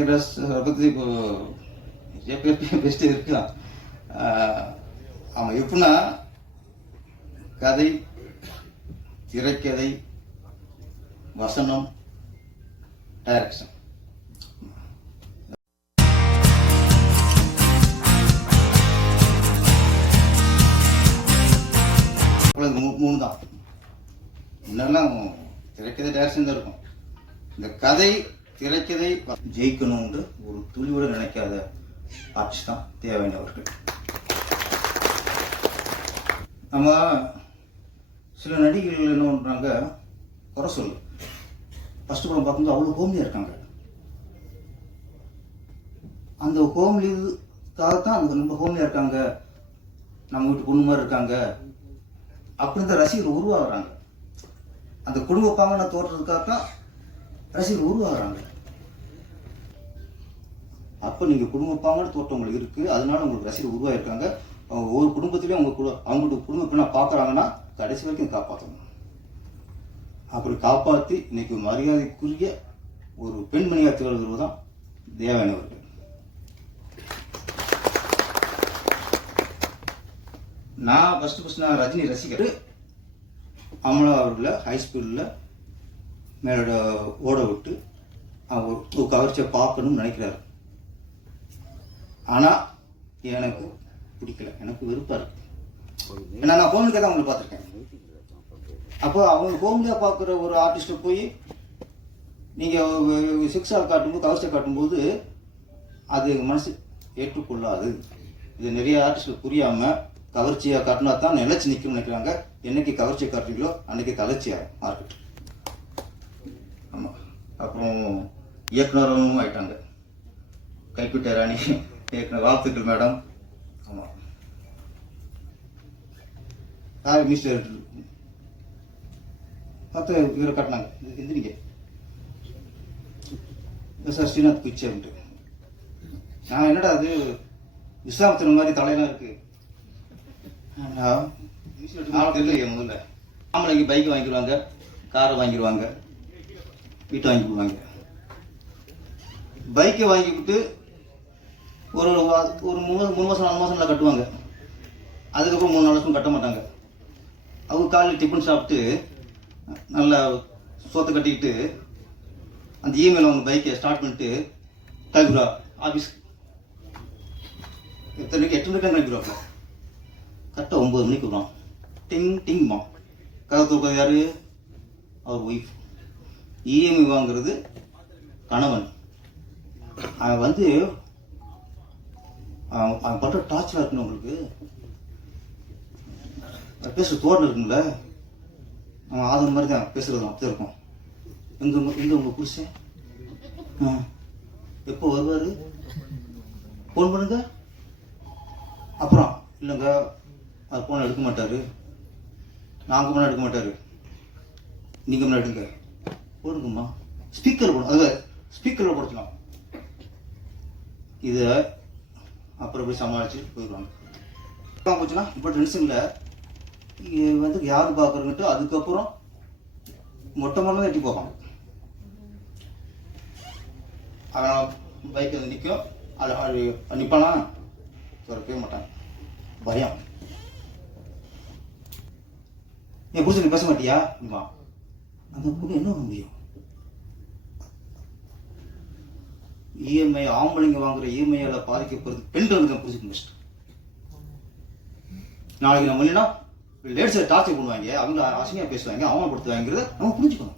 Uh, பற்றி இப்போ எப்போ பெஸ்ட்டு இருக்கலாம் ஆமாம் எப்படின்னா கதை திரைக்கதை வசனம் டைரக்ஷன் மூணு தான். முன்னெல்லாம் திரைக்கதை டைரக்ஷன் தான் இருக்கும். இந்த கதை திரைக்கதை ஜெயிக்கணும்னு ஒரு துளியோட நினைக்காத ஆட்சி தான் தேவையானவர்கள் நம்ம சில நடிகர்கள் என்ன பண்ணுறாங்க குறை சொல்லு. ஃபஸ்ட்டு படம் பார்க்கும்போது அவ்வளோ கோமியாக இருக்காங்க. அந்த ஹோம்லிக்காகத்தான் அவங்க ரொம்ப ஹோம்லியாக இருக்காங்க. நம்ம வீட்டு பொண்ணு மாதிரி இருக்காங்க. அப்படின்னு தான் ரசிகர் உருவாகுறாங்க. அந்த குடும்ப பாங்கனை தோற்றதுக்காக தான் ரசிகர் உருவாகிறாங்க. அப்போ நீங்கள் குடும்பப்பாங்கன்னு தோட்டம் உங்களுக்கு இருக்குது அதனால உங்களுக்கு ரசிகர் உருவாயிருக்காங்க. ஒவ்வொரு குடும்பத்திலையும் அவங்க அவங்களுக்கு அவங்களோட குடும்ப பெண்ணை பார்க்குறாங்கன்னா கடைசி வரைக்கும் காப்பாற்றணும் அப்படி காப்பாற்றி இன்னைக்கு மரியாதைக்குரிய ஒரு பெண்மணியாக திகழ்கிறது தான் தேவயானி அவர்கள். நான் ஃபஸ்ட்டு ஃபஸ்ட் நான் ரஜினி ரசிகர். அமலா அவர்களை ஹை ஸ்பீடில் மேலோட ஓட விட்டு அவர் கவர்ச்சியை பார்க்கணும்னு நினைக்கிறாரு. ஆனால் எனக்கு பிடிக்கல. எனக்கு விருப்பம் இருக்கு. ஏன்னா நான் ஹோம்லிக்காக தான் அவங்களை பார்த்துருக்கேன். அப்போ அவங்க ஹோமில் பார்க்குற ஒரு ஆர்டிஸ்ட்டை போய் நீங்கள் சிக்ஸாக காட்டும்போது கவர்ச்சியை காட்டும்போது அது எங்கள் மனசு ஏற்றுக்கொள்ளாது. இது நிறைய ஆர்டிஸ்ட் புரியாமல் கவர்ச்சியாக காட்டினா தான் நிலச்சி நிற்கும் நினைக்கிறாங்க. என்னைக்கு கவர்ச்சியை காட்டுறீங்களோ அன்னைக்கு கவர்ச்சியாக மார்க்கெட் ஆமாம் அப்புறம் இயக்குனரும் ஆயிட்டாங்க. கைப்பிட்ட ராணி. கேட்கணும் வாழ்த்துக்கள் மேடம். ஆமாம் யார் மிஸ்டர் பார்த்து இவரை இது எந்திரிங்க. சார் ஸ்ரீநாத் பிச்சைன்ட்டு நான் என்னடா அது விசாமத்தின மாதிரி தலையெல்லாம் இருக்கு. ஆள் தெரியலையே முதல்ல. ஆம்பளைக்கு பைக் வாங்கிடுவாங்க காரை வாங்கிடுவாங்க வீட்டை வாங்கி கொடுவாங்க பைக்கை வாங்கிவிட்டு ஒரு ஒரு மூணு மூணு மாதம் நாலு மாதம் நல்லா கட்டுவாங்க. அதுக்கப்புறம் மூணு நாலு வருஷம் கட்ட மாட்டாங்க. அவங்க காலையில் டிஃபன் சாப்பிட்டு நல்லா சோத்தை கட்டிக்கிட்டு அந்த இமெயில் அவங்க பைக்கை ஸ்டார்ட் பண்ணிட்டு கிளம்பிடுவா ஆஃபீஸ் எத்தனை மணிக்கு எட்டு மணிக்கு கிளம்பிடுவாங்க கரெக்டாக ஒம்பது மணிக்கு வருவான். டிங் டிங்மா கதை தூக்கம் யார்? அவர் ஒய்ஃப் இஎம்ஐ வாங்குறது கணவன். அவன் வந்து அவன் அவன் பண்ற டார்ச்சராக இருக்கணும் உங்களுக்கு? அவன் பேசுற தோரணை இருக்குங்கள அவன் ஆதரவு மாதிரி தான் பேசுறது அப்படிதான் இருக்கும். எங்க உங்க- எங்க உங்க புருஷன்? ஆ. எப்போ வருவாரு? ஃபோன் பண்ணுங்க. அப்புறம் இல்லைங்க அது ஃபோன் எடுக்க மாட்டாரு. நாங்கள் முன்னாடி எடுக்க மாட்டாரு. நீங்கள் முன்னாடி எடுங்க. போடுங்கம்மா. ஸ்பீக்கர் போடும் அது ஸ்பீக்கரில் போடுத்தலாம் இதை அப்புறம் போய் சமாளித்து போயிடுவாங்க. இப்போ போச்சுன்னா இப்போ டென்ஷனில் வந்து யார் பார்க்குறங்கிட்டு அதுக்கப்புறம் மொட்டை மொட்டை எட்டி போவாங்க அதனால் பைக் வந்து நிற்கும் அது அது நிற்பானா திறக்கவே மாட்டாங்க. பயம். என் பிடிச்சி நீ பேச மாட்டியா? அந்த பொண்ணு என்ன பண்ண முடியும்? இஎம்ஐ ஆம்பளைங்க வாங்குற இஎம்ஐயால பாதிக்கப்படுறது பெண்களுக்கு தான் புரிஞ்சுக்க முடிச்சிட்டு நாளைக்கு நம்ம இல்லைன்னா லேடிஸை டார்ச்சர் பண்ணுவாங்க அவங்க அசிங்கமாக பேசுவாங்க அவமானப்படுத்துவாங்கிறத நம்ம புரிஞ்சுக்கணும்.